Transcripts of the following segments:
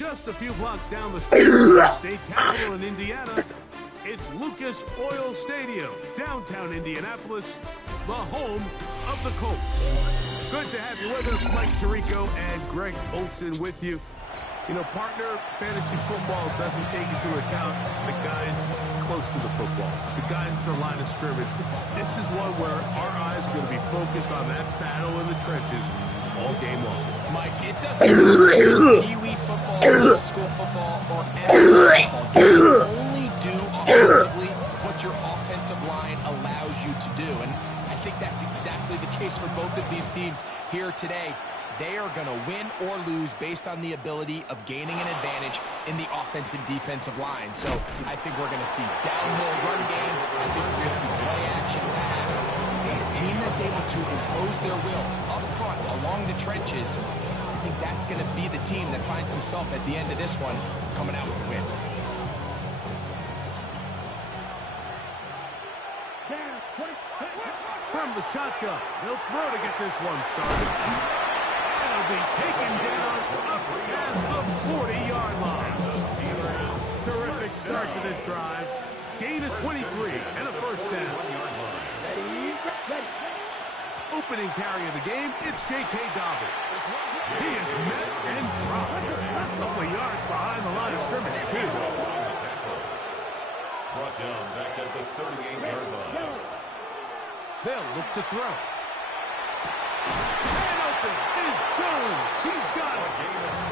Just a few blocks down the street from the state capitol in Indiana, it's Lucas Oil Stadium, downtown Indianapolis, the home of the Colts. Good to have you with us. Mike Tirico and Greg Olson with you. You know, partner, fantasy football doesn't take into account the guys close to the football, the guys in the line of scrimmage. This is one where our eyes are going to be focused on that battle in the trenches all game long. Mike, it doesn't matter Pee-wee football, middle school football, or NFL football. You can only do offensively what your offensive line allows you to do. And I think that's exactly the case for both of these teams here today. They are going to win or lose based on the ability of gaining an advantage in the offensive defensive line. So I think we're going to see downhill run game. I think we're going to see play action pass. A team that's able to impose their will up front along the trenches, I think that's going to be the team that finds himself at the end of this one coming out with the win. From the shotgun, they'll throw to get this one started. Be taken down up past the 40-yard line. Terrific start to this drive. Gain of 23 and a first down. Opening carry of the game, it's J.K. Dobbins. He is met and dropped. A couple of yards behind the line of scrimmage, too. Brought down back at the 38-yard line. They'll look to throw. Is Jones. He's got it.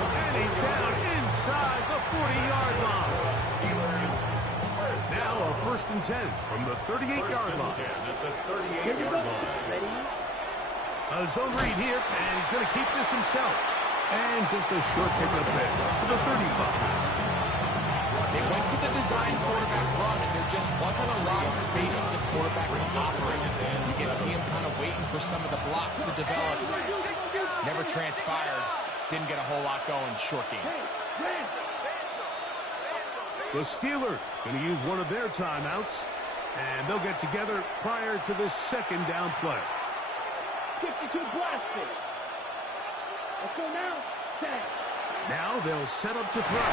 And he's down inside the 40-yard line. Now a 1st and 10 from the 38-yard line. A zone read here, and he's going to keep this himself. And just a short pickup there to the 35. They went to the design quarterback run, and there just wasn't a lot of space for the quarterback to operate. You can see him kind of waiting for some of the blocks to develop. Never transpired. Didn't get a whole lot going. Short game. The Steelers going to use one of their timeouts, and they'll get together prior to this second down play. 52 blasted. Let's go now. 10. Now they'll set up to throw.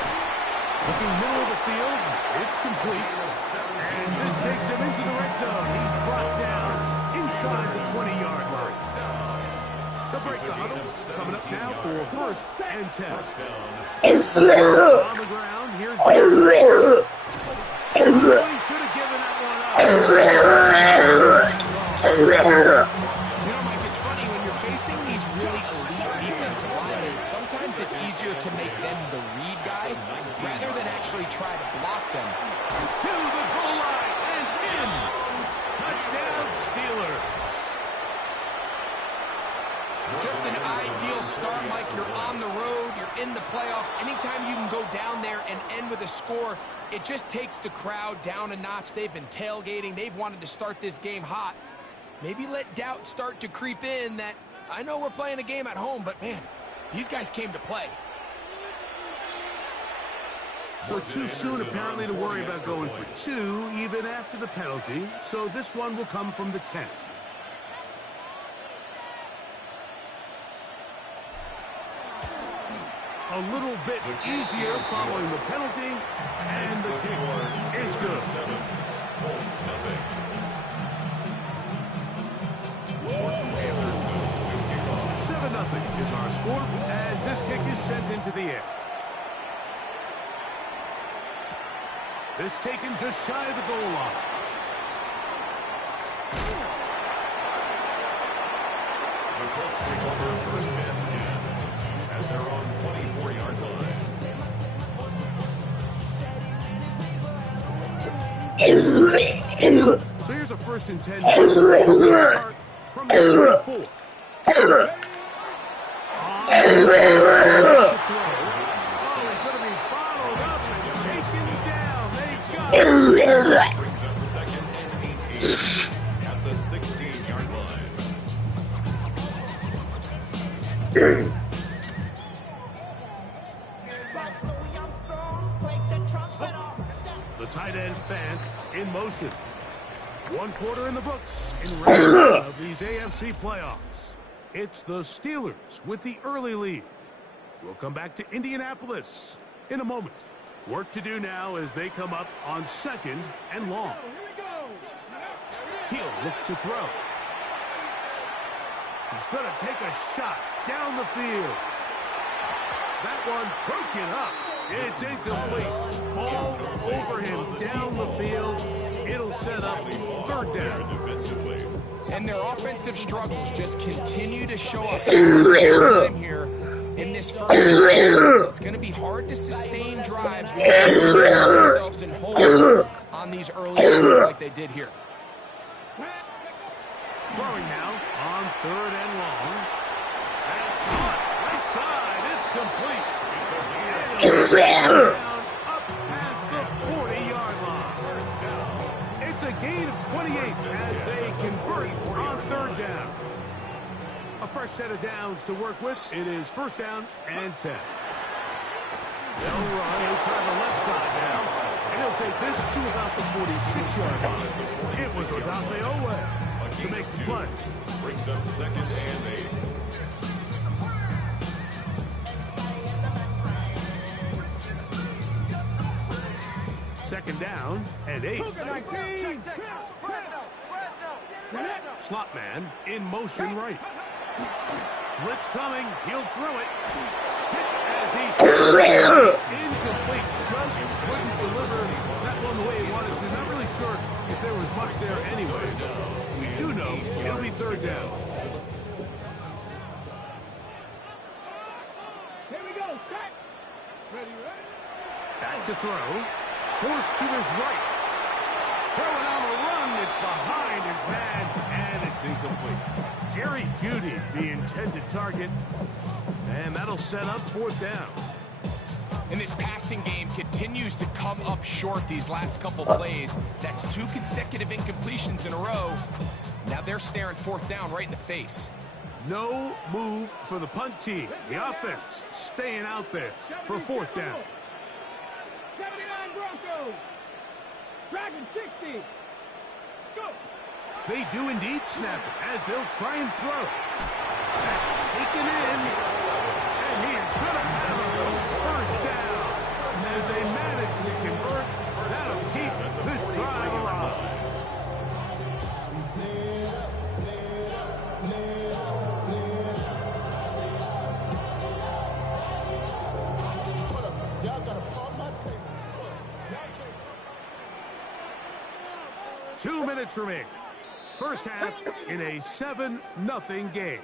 Looking middle of the field, it's complete. And this takes him into the red zone. He's brought down inside the 20-yard line. They'll break the huddle. Coming up now for 1st and 10. On the ground, here's he should have given that one up. You know, Mike, it's funny when you're facing these really elite defensive linemen, sometimes it's easier to make them the read guy rather than actually try to block them. To the goal line and in. Touchdown, Steelers. Just an ideal start, Mike. You're on the road. You're in the playoffs. Anytime you can go down there and end with a score, it just takes the crowd down a notch. They've been tailgating. They've wanted to start this game hot. Maybe let doubt start to creep in that, I know we're playing a game at home, but, man, these guys came to play. So too soon, apparently, to worry about going for 2, even after the penalty. So this one will come from the 10. A little bit easier following the penalty, and the kick is good. 7-0 is our score as this kick is sent into the air. This taken just shy of the goal line. The Colts take over 1st and 10 at their own 24-yard line. So here's a 1st and 10 start from the 34. He's going to be followed up and taken down. They got it. Brings up 2nd and 18 at the 16-yard line. The tight end Fant in motion. 1 quarter in the books in round of these AFC playoffs. It's the Steelers with the early lead. We'll come back to Indianapolis in a moment. Work to do now as they come up on 2nd and long. He'll look to throw. He's going to take a shot down the field. That one broken up. It's incomplete. All over him down the field. It'll set up 3rd down. And their offensive struggles just continue to show up here in this first half. It's going to be hard to sustain drives when you put themselves in holes on these early drives like they did here. Throwing now on 3rd and long. That's caught. Left side. It's complete. Down up past the 40-yard line. It's a gain of 28 as they convert on 3rd down. A fresh set of downs to work with. It is 1st down and 10. They'll run. He'll try the left side now. And he'll take this to about the 46-yard line. It was Odafe Oweh to make the play. Brings up 2nd and 8. Second down and 8. Slot man in motion right. Blitz coming. He'll throw it. Hit as he incomplete. Just couldn't deliver that one the way he wanted to. Not really sure if there was much there anyway. We do know it'll be 3rd down. Here we go. Set. Ready. Back to throw. Forced to his right. Throwing on a run. It's behind his man, and it's incomplete. Jerry Jeudy, the intended target, and that'll set up 4th down. And this passing game continues to come up short these last couple plays. That's 2 consecutive incompletions in a row. Now they're staring 4th down right in the face. No move for the punt team. The offense staying out there for 4th down. 79 Broncos. Dragon 60. Go. They do indeed snap it as they'll try and throw. That's taken in. And he is going to have a 1st down. As they manage to convert, that'll keep this drive alive. Two minutes remaining. First half in a 7-0 game.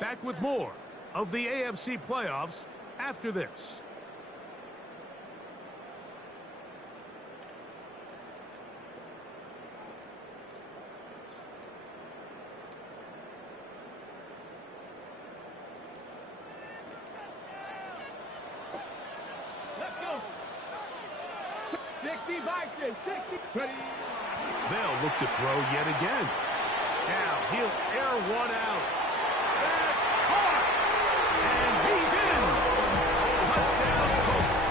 Back with more of the AFC playoffs after this. Let's go. 60 boxes. 60. Ready. They'll look to throw yet again. Now he'll air one out. That's caught. And he's in. Touchdown, Colts.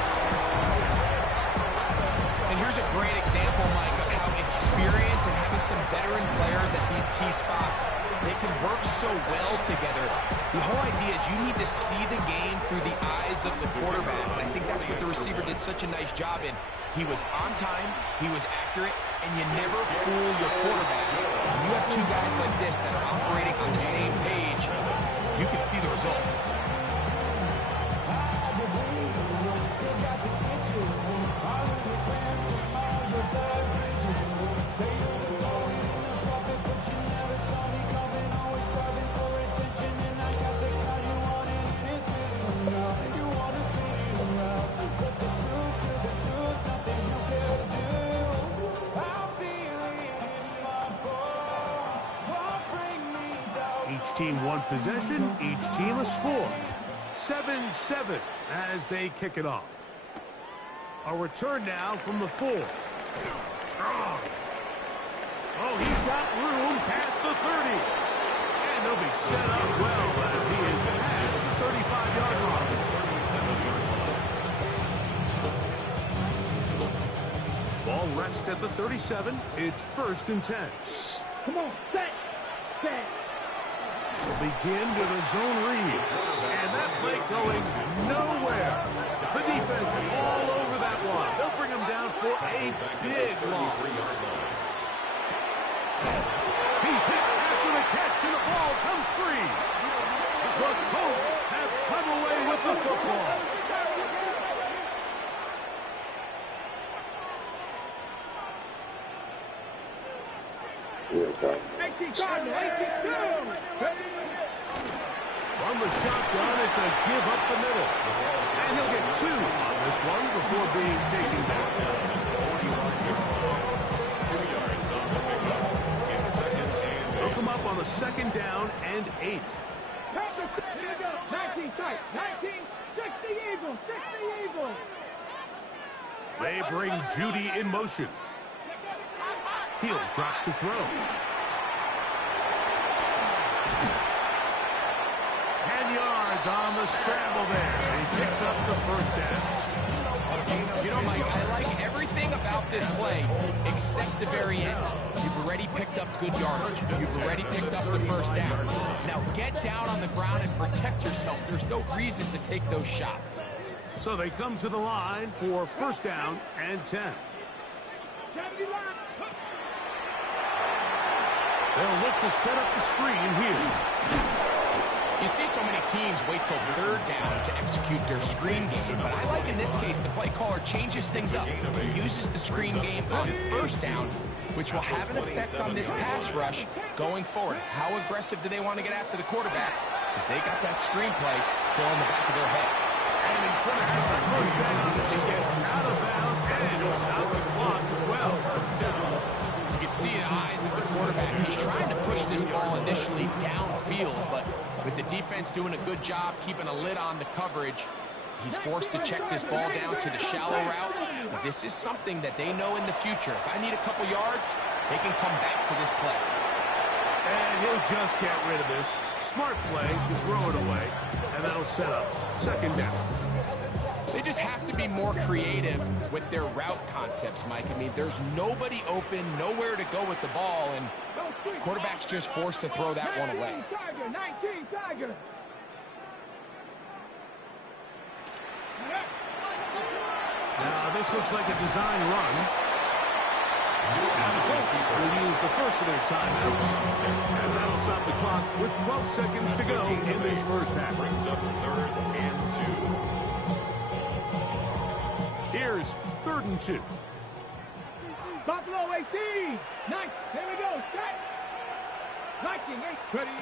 And here's a great example, Mike, of how experience and having some veteran players at these key spots, they can work so well together. The whole idea is you need to see the game through the eyes of the quarterback. And I think that's what the receiver did such a nice job in. He was on time, he was accurate, and you never fool your quarterback. When you have 2 guys like this that are operating on the same page, you can see the result. Each team one possession, each team a score. 7-7 as they kick it off. A return now from the 4. Oh, he's got room past the 30. And they'll be set up well as he is past the 35-yard line. Ball rests at the 37. It's 1st and 10. Come on. Set. Set. We'll begin with a zone read. And that play going nowhere. The defense for a big loss. He's hit after the catch, and the ball comes free. The Colts have come away with the football. From the shotgun, it's a give up the middle. And he'll get 2 on this one before being taken down. 2 yards on the pickup. In second and 8. They'll come up on the 2nd down and 8. 19 tight. 19. 60 Eagles. 60 Eagles. They bring Judy in motion. He'll drop to throw. 10 yards on the scramble there. He picks up the first down. You know, Mike, I like everything about this play except the very end. You've already picked up good yardage. You've already picked up the first down. Now get down on the ground and protect yourself. There's no reason to take those shots. So they come to the line for first down and 10. They'll look to set up the screen here. You see so many teams wait till third down to execute their screen game, but I like in this case the play caller changes things up. He uses the screen game on first down, which will have an effect on this pass rush going forward. How aggressive do they want to get after the quarterback? Because they got that screen play still in the back of their head. And he's going to have the first down. He gets out of bounds and he'll stop the clock as well. You can see the eyes of the quarterback. He's trying to push this ball initially downfield, but with the defense doing a good job keeping a lid on the coverage, he's forced to check this ball down to the shallow route. But this is something that they know in the future. If I need a couple yards, they can come back to this play. And he'll just get rid of this. Smart play to throw it away, and that'll set up second down. They just have to be more creative with their route concepts, Mike. I mean, there's nobody open, nowhere to go with the ball, and quarterback's just forced to throw that one away. 19 Tiger. Now, this looks like a design run. And the Colts will use the first of their timeouts, as that'll stop the clock with 12 seconds to go in this first half. Brings up third and 2. Here's 3rd and 2. Buffalo 18. Nice. Here we go. Set. Viking 8. Ready.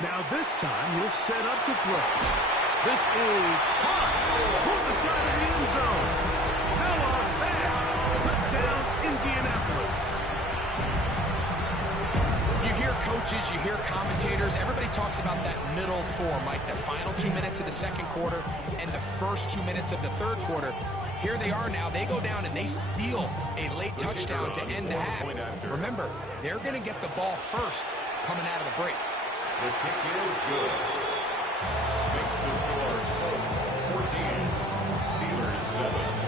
Now this time he'll set up to throw. This is high for the side of the end zone. Noah Fant. Touchdown, Indianapolis. You hear coaches, you hear commentators, everybody talks about that middle four, Mike, the final 2 minutes of the second quarter and the first 2 minutes of the third quarter. Here they are now. They go down and they steal a late touchdown to end the half. Remember, they're going to get the ball first coming out of the break. The kick is good. Makes the score Colts 14, Steelers 7.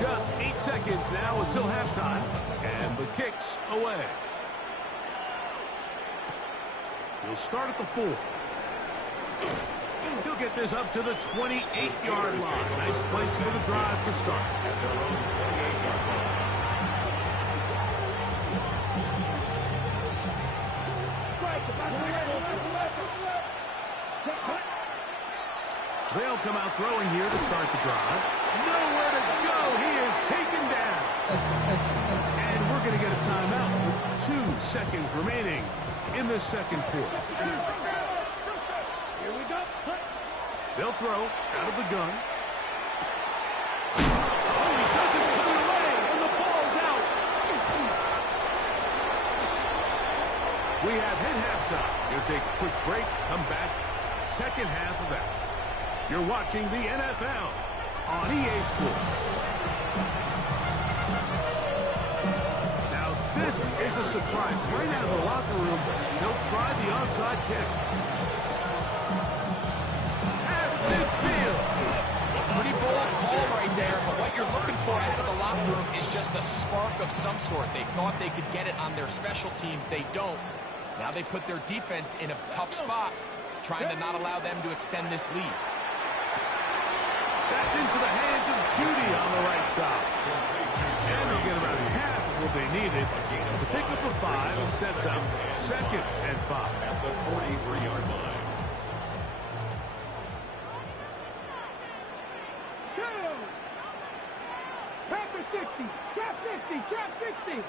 Just 8 seconds now until halftime, and the kick's away. He'll start at the 4. He'll get this up to the 28-yard line. Nice place for the drive to start. At their own 28-yard line. They'll come out throwing here to start the drive. Nowhere to go. He is taken down. And we're going to get a timeout with 2 seconds remaining in the second quarter. Here we go. They'll throw out of the gun. Oh, he doesn't put it away, and the ball's out. We have hit halftime. We'll take a quick break, come back, second half of action. You're watching the NFL on EA Sports. Now, this is a surprise. Right out of the locker room, they'll try the onside kick. At midfield. there, but what you're looking for out of the locker room is just a spark of some sort. They thought they could get it on their special teams. They don't. Now they put their defense in a tough spot, trying to not allow them to extend this lead. That's into the hands of Judy on the right side. And they'll get around half of what they needed to pick up a 5 and sets up 2nd and 5. At the 43-yard line. Trap for 60. Trap 50. Trap 60.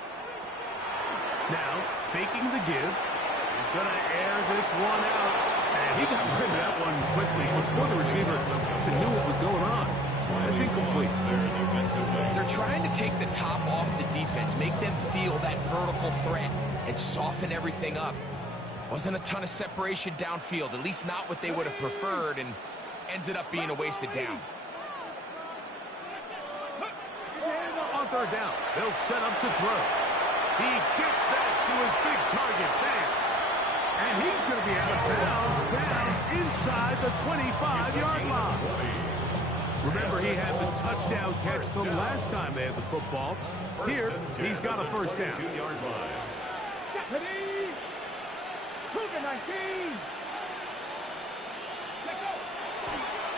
Now, faking the give. He's going to air this one out. And he got rid of that one quickly before the receiver even knew what was going on. That's incomplete. They're trying to take the top off the defense, make them feel that vertical threat, and soften everything up. Wasn't a ton of separation downfield, at least not what they would have preferred, and ends up being a wasted down. On 3rd down, they'll set up to throw. He gets that to his big target, Vance. And he's going to be out of bounds down inside the 25-yard line. Remember, he had the touchdown catch the last time they had the football. Here, he's got a 1st down. 2-yard line. Deputy. Cougar 19. Let go.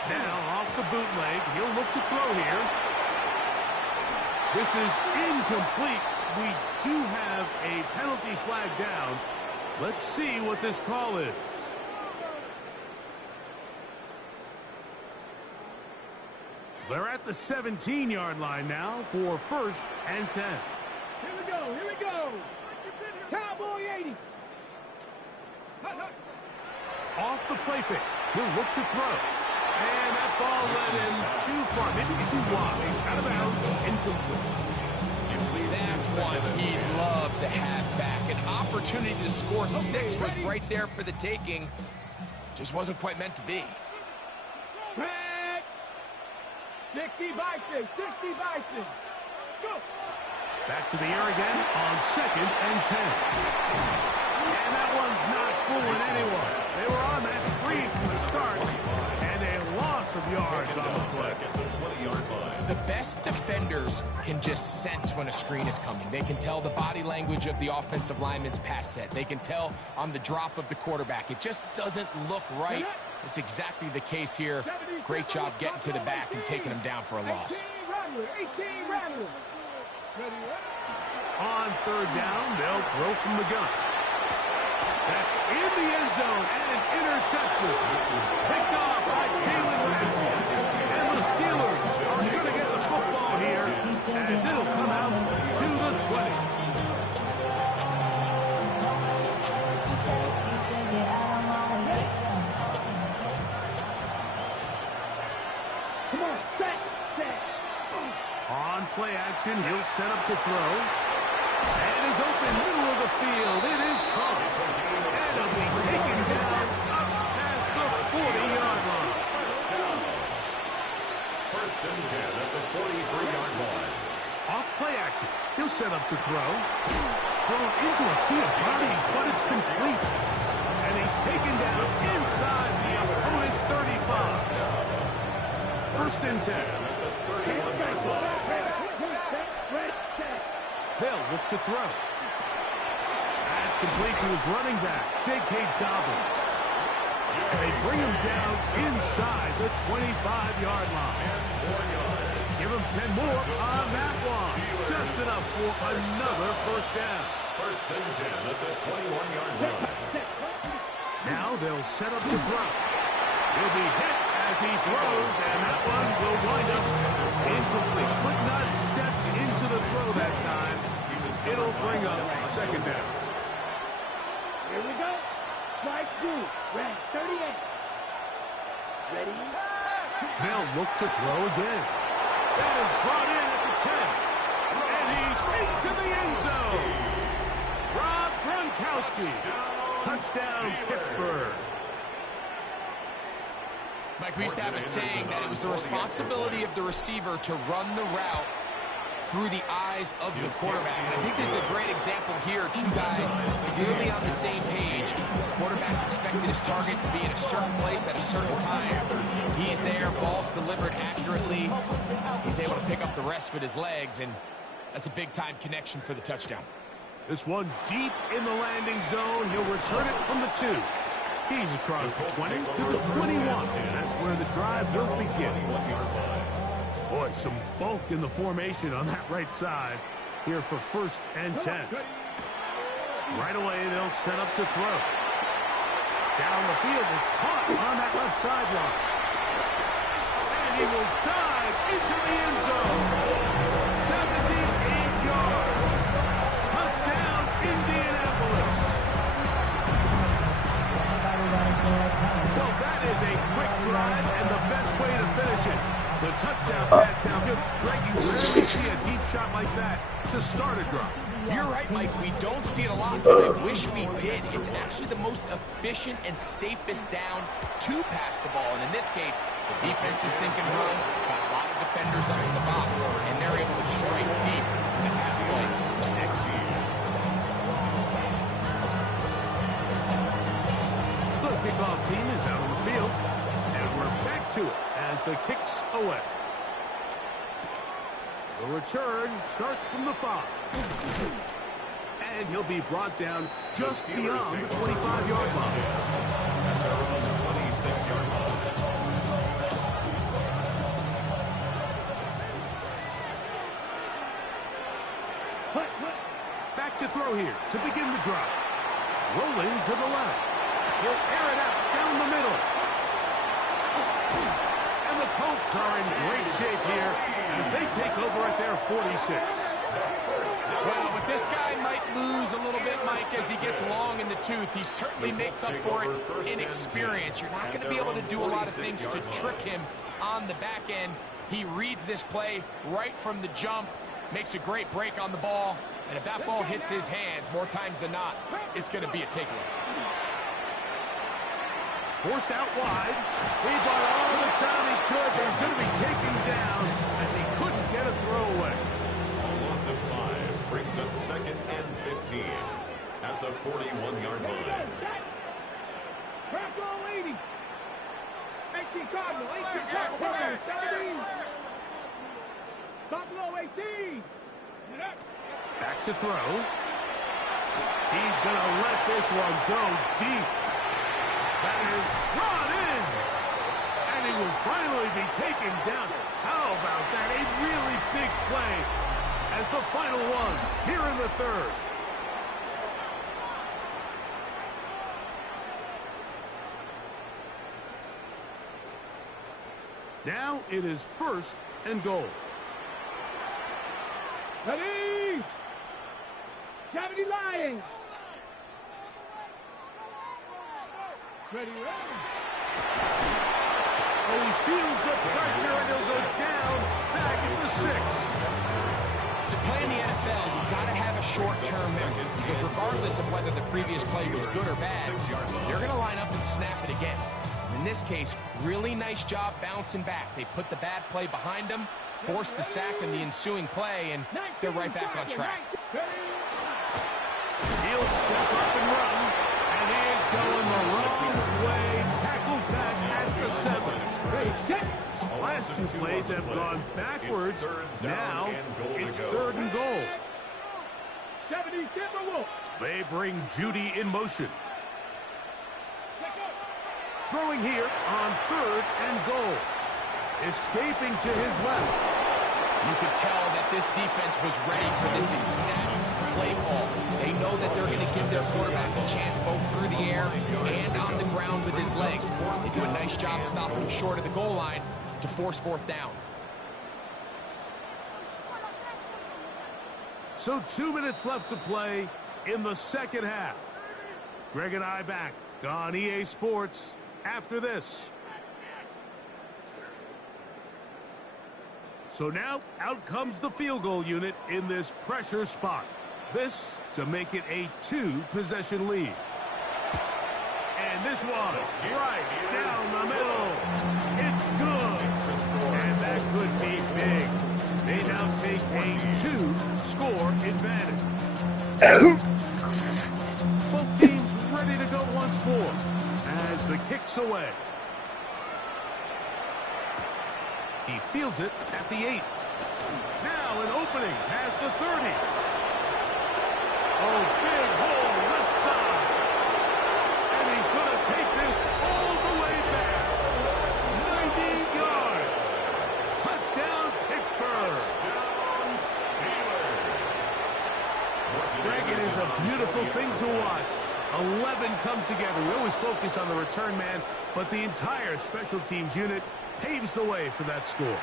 Now, off the bootleg, he'll look to throw here. This is incomplete. We do have a penalty flag down. Let's see what this call is. They're at the 17-yard line now for 1st and 10. Here we go. Here we go. Cowboy 80. Off the play fake. He'll look to throw. And that ball led him too far, maybe too wide. Out of bounds, incomplete. That's one he'd love to have back. An opportunity to score 6 was right there for the taking. Just wasn't quite meant to be. Back. 60 Bison. 60 Bison. Go. Back to the air again on 2nd and 10. And that one's not fooling anyone. They were on that screen from the start. And a loss of yards on the play. At the 20-yard line. The best defenders can just sense when a screen is coming. They can tell the body language of the offensive lineman's pass set. They can tell on the drop of the quarterback. It just doesn't look right. It's exactly the case here. Great job getting to the back and taking him down for a loss. 18 Rattler. On 3rd down, they'll throw from the gun. That's in the end zone and intercepted. Picked off by Jalen Ramsey. And the Steelers are going to get the football here as it'll come out to the 20. Come on, set. On play action, he'll set up to throw. And is open middle of the field. It is caught. And it'll be taken down up past the 40-yard line. First and 10 at the 43-yard line. Off play action, he'll set up to throw. Thrown into a sea of bodies, but it's complete. And he's taken down inside the opponent's 35. First and 10. They'll look to throw. That's complete to his running back, J.K. Dobbins. And they bring him down inside the 25-yard line. Give him 10 more on that one. Just enough for another 1st down. First and 10 at the 21-yard line. Now they'll set up to throw. He'll be hit as he throws, and that one will wind up incomplete. Could not step into the throw that time. It'll bring up 2nd down. Here we go. Strike 2. Red 38. Ready? They'll look to throw again. That is brought in at the 10. And he's into the end zone. Rob Gronkowski. Touchdown, Pittsburgh. Mike, we used to have a saying that it was the responsibility of the receiver to run the route through the eyes of the quarterback. And I think this is a great example here. Two guys clearly on the same page. Quarterback expected his target to be in a certain place at a certain time. He's there, ball's delivered accurately. He's able to pick up the rest with his legs, and that's a big-time connection for the touchdown. This one deep in the landing zone. He'll return it from the 2. He's across the 20 to the 21. And that's where the drive will begin. Boy, some bulk in the formation on that right side here for 1st and 10. Right away, they'll set up to throw. Down the field, it's caught on that left sideline. And he will dive into the end zone. 78 yards. Touchdown, Indianapolis. Well, that is a quick drive and the best way to finish it. The touchdown pass downfield. Greg, you rarely see a deep shot like that to start a drive. You're right, Mike. We don't see it a lot, but I wish we did. It's actually the most efficient and safest down to pass the ball. And in this case, the defense is thinking run, got a lot of defenders up in the box, and they're able to strike deep and pass the ball for 6. The kickoff team is out on the field, and we're back to it as the kick's away. The return starts from the 5. And he'll be brought down just beyond the 25-yard line. Around the 26-yard line. Back to throw here to begin the drive. Rolling to the left. He'll air it out down the middle. And the Colts are in great shape here as they take over at their 46. Well, but this guy might lose a little bit, Mike, as he gets long in the tooth. He certainly makes up for it in experience. You're not going to be able to do a lot of things to trick him on the back end. He reads this play right from the jump, makes a great break on the ball, and if that ball hits his hands more times than not, it's going to be a takeaway. Forced out wide. He bought all the time he could, but he's going to be taken down as he couldn't get a throwaway. A loss of 5 brings up 2nd and 15 at the 41-yard line. Crack all 80. 18 Cardinal, 18 Cardinal, 17. Stop low, 18. Back to throw. He's going to let this one go deep. That is brought in. And he will finally be taken down. How about that? A really big play as the final one here in the 3rd. Now it is 1st and goal. Ready? 70 Lions. Ready, Oh, he feels the pressure, and he'll go down back at the 6. To play in the NFL, you've got to have a short-term memory, because regardless of whether the previous play was good or bad, they're going to line up and snap it again. In this case, really nice job bouncing back. They put the bad play behind them, forced the sack in the ensuing play, and they're right back on track. He'll step up and run, and he is going the wrong way. Tackle back at the 7. Last 2 plays have gone backwards. Now it's 3rd and goal. 70 Timberwolves. They bring Judy in motion. Throwing here on 3rd and goal. Escaping to his left. You could tell that this defense was ready for this exact play call. They know that they're going to give their quarterback a chance both through the air and on the ground with his legs. They do a nice job stopping him short of the goal line to force 4th down. So 2 minutes left to play in the 2nd half. Greg and I back on EA Sports after this. So now, out comes the field goal unit in this pressure spot. This to make it a 2-possession lead. And this one, right down the middle. It's good. And that could be big. They now take a 2-score advantage. Both teams ready to go once more. as the kick's away. He fields it at the 8. Now an opening past the 30. Oh, big hole left side. And he's going to take this all the way back. 90 yards. Touchdown, Pittsburgh. Greg, it is a beautiful thing to watch. 11 come together. We always focus on the return man, but the entire special teams unit paves the way for that score.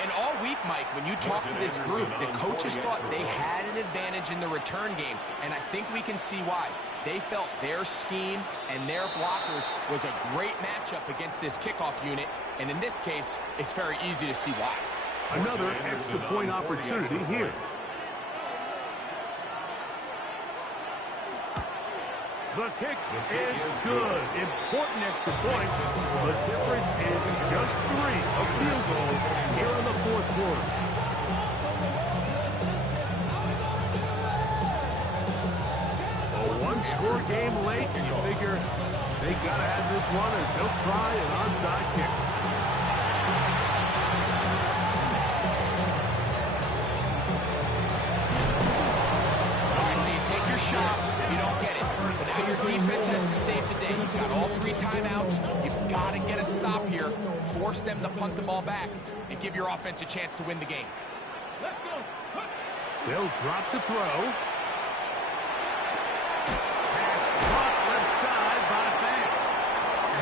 And all week, Mike, when you talk to this group, the coaches thought they had an advantage in the return game, and I think we can see why. They felt their scheme and their blockers was a great matchup against this kickoff unit, and in this case, it's very easy to see why. Another extra point opportunity here. The kick is good. Important extra point. The difference is just 3, a field goal here in the 4th quarter. A one-score game late, and you figure they got to have this one, and they'll try an onside kick. All right, so you take your shot, you don't get it. Your defense has to save the day. You've got all 3 timeouts. You've got to get a stop here. Force them to punt the ball back and give your offense a chance to win the game. Let's go. They'll drop to throw. Pass caught left side by Fant.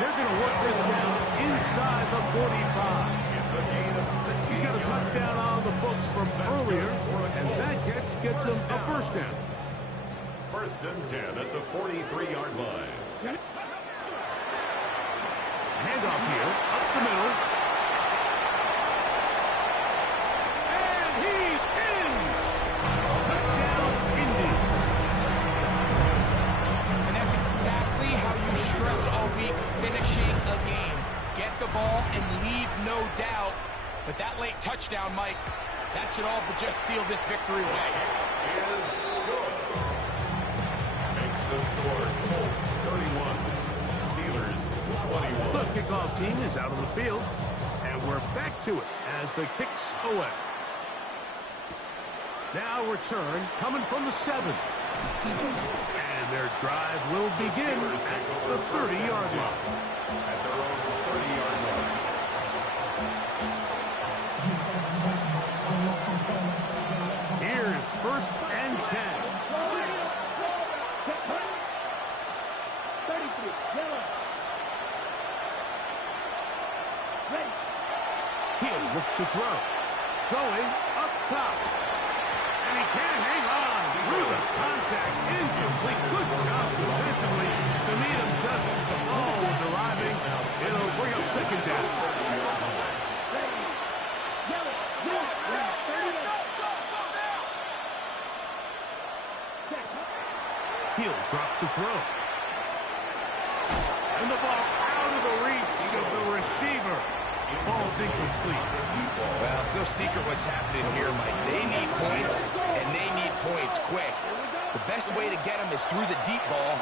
They're going to work this down inside the 45. It's a gain of 6. He's got a touchdown on the books from earlier, and that catch gets him a first down. 1st and 10 at the 43-yard line. Handoff here, up the middle. And he's in! Touchdown, Indy. And that's exactly how you stress all week finishing a game. Get the ball and leave no doubt. But that late touchdown, Mike, that should all but just seal this victory away. Is good. Makes the score Colts 31, Steelers 21. The kickoff team is out of the field, and we're back to it as the kick's away. Now return coming from the 7. And their drive will begin at the 30-yard line. At their own 30-yard line. Here's 1st and 10. 33. Yellow. Ready. He'll look to throw. Going up top. And he can't hang on through the contact. Incomplete. Good job defensively to meet him just as the ball was arriving. It'll bring up 2nd down. Ready. Yellow. Yes. 38. Check. He'll drop to throw. And the ball out of the reach of the receiver. Ball's incomplete. Well, it's no secret what's happening here, Mike. They need points, and they need points quick. The best way to get them is through the deep ball,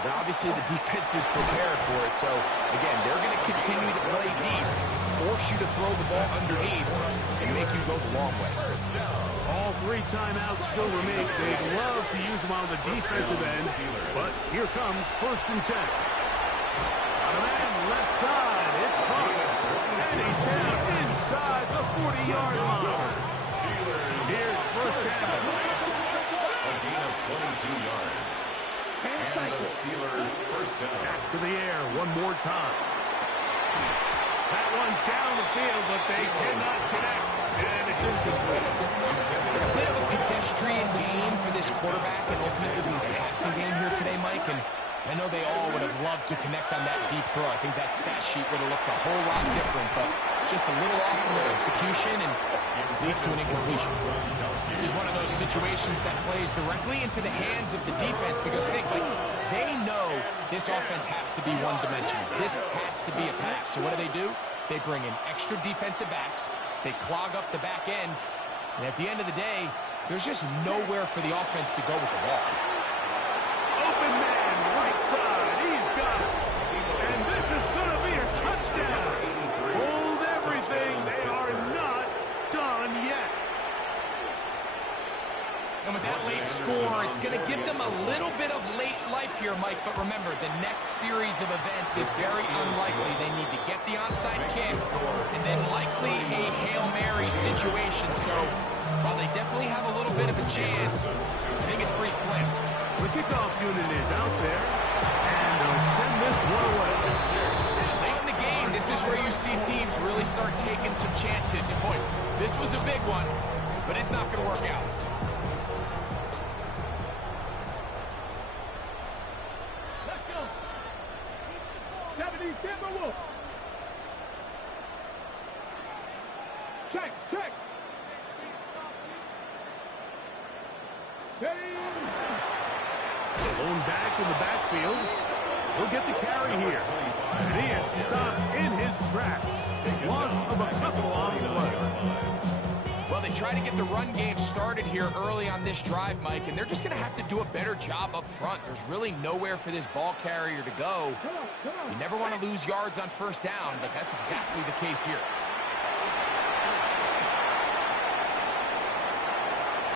but obviously the defense is prepared for it. So, again, they're going to continue to play deep, force you to throw the ball underneath, and make you go the long way. All 3 timeouts still remain. They'd love to use them on the defensive end, but here comes 1st and 10. On a man left side, it's caught. And he's down inside the 40-yard line. Here's 1st down. A gain of 22 yards. And the Steelers 1st down. Back to the air one more time. That one down the field, but they cannot connect. And it's incomplete. A bit of a pedestrian game for this quarterback and ultimately his passing game here today, Mike. And I know they all would have loved to connect on that deep throw. I think that stat sheet would have looked a whole lot different, but just a little off in their execution and leads to an incompletion. This is one of those situations that plays directly into the hands of the defense because think, like, they know this offense has to be one-dimensional. This has to be a pass. So what do? They bring in extra defensive backs. They clog up the back end. And at the end of the day, there's just nowhere for the offense to go with the ball. Open man, right side. He's got it. But remember, the next series of events is very unlikely. They need to get the onside kick and then likely a Hail Mary situation. So while they definitely have a little bit of a chance, I think it's pretty slim. The kickoff unit is out there, and they'll send this one away. Late in the game, this is where you see teams really start taking some chances. And boy, this was a big one, but it's not going to work out. Let's go. 70 Timberwolves. Check. Going back in the backfield. He'll get the carry here. And he is stopped in his tracks. Loss of a couple on the play. Well, they try to get the run game started here early on this drive, Mike, and they're just going to have to do a better job up front. There's really nowhere for this ball carrier to go. You never want to lose yards on first down, but that's exactly the case here.